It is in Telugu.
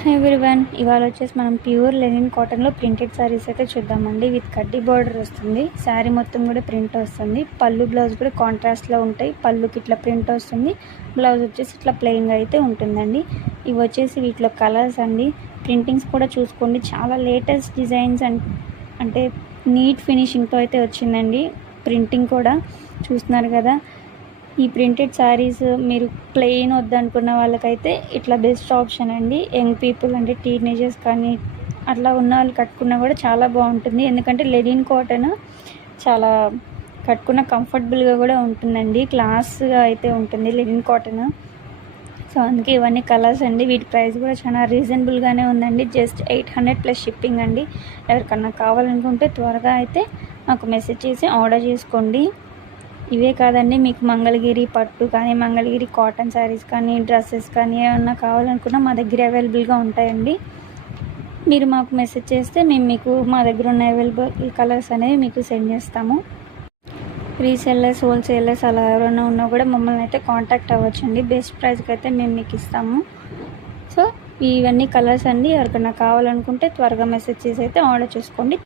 హాయ్ ఎవ్రీవన్, ఇవాళ వచ్చేసి మనం ప్యూర్ లెనిన్ కాటన్లో ప్రింటెడ్ శారీస్ అయితే చూద్దామండి. విత్ కడ్డీ బార్డర్ వస్తుంది. శారీ మొత్తం కూడా ప్రింట్ వస్తుంది. పళ్ళు బ్లౌజ్ కూడా కాంట్రాస్ట్లో ఉంటాయి. పళ్ళుకి ఇట్లా ప్రింట్ వస్తుంది. బ్లౌజ్ వచ్చేసి ఇట్లా ప్లెయిన్గా అయితే ఉంటుందండి. ఇవి వచ్చేసి వీటిలో కలర్స్ అండి. ప్రింటింగ్స్ కూడా చూసుకోండి, చాలా లేటెస్ట్ డిజైన్స్ అంటే నీట్ ఫినిషింగ్తో అయితే వచ్చిందండి. ప్రింటింగ్ కూడా చూస్తున్నారు కదా. ఈ ప్రింటెడ్ శారీస్ మీరు ప్లెయిన్ వద్దనుకున్న వాళ్ళకైతే ఇట్లా బెస్ట్ ఆప్షన్ అండి. యంగ్ పీపుల్ అంటే టీనేజర్స్ కానీ అట్లా ఉన్న వాళ్ళు కట్టుకున్నా కూడా చాలా బాగుంటుంది. ఎందుకంటే లెనిన్ కాటన్ చాలా కట్టుకున్న కంఫర్టబుల్గా కూడా ఉంటుందండి. క్లాస్గా అయితే ఉంటుంది లెనిన్ కాటన్. సో అందుకే ఇవన్నీ కలర్స్ అండి. వీటి ప్రైస్ కూడా చాలా రీజనబుల్గానే ఉందండి. జస్ట్ 800 ప్లస్ షిప్పింగ్ అండి. ఎవరికన్నా కావాలనుకుంటే త్వరగా అయితే మాకు మెసేజ్ చేసి ఆర్డర్ చేసుకోండి. ఇవే కాదండి, మీకు మంగళగిరి పట్టు కానీ మంగళగిరి కాటన్ శారీస్ కానీ డ్రెస్సెస్ కానీ ఏమన్నా కావాలనుకున్నా మా దగ్గర అవైలబుల్గా ఉంటాయండి. మీరు మాకు మెసేజ్ చేస్తే మేము మీకు మా దగ్గర ఉన్న అవైలబుల్ కలర్స్ అనేవి మీకు సెండ్ చేస్తాము. రీసెల్లర్స్, హోల్సేలర్స్ అలా ఎవరైనా ఉన్నా కూడా మమ్మల్ని అయితే కాంటాక్ట్ అవ్వచ్చండి. బెస్ట్ ప్రైస్కి అయితే మేము మీకు ఇస్తాము. సో ఇవన్నీ కలర్స్ అండి. ఎవరికైనా కావాలనుకుంటే త్వరగా మెసేజ్ చేసి అయితే ఆర్డర్ చేసుకోండి.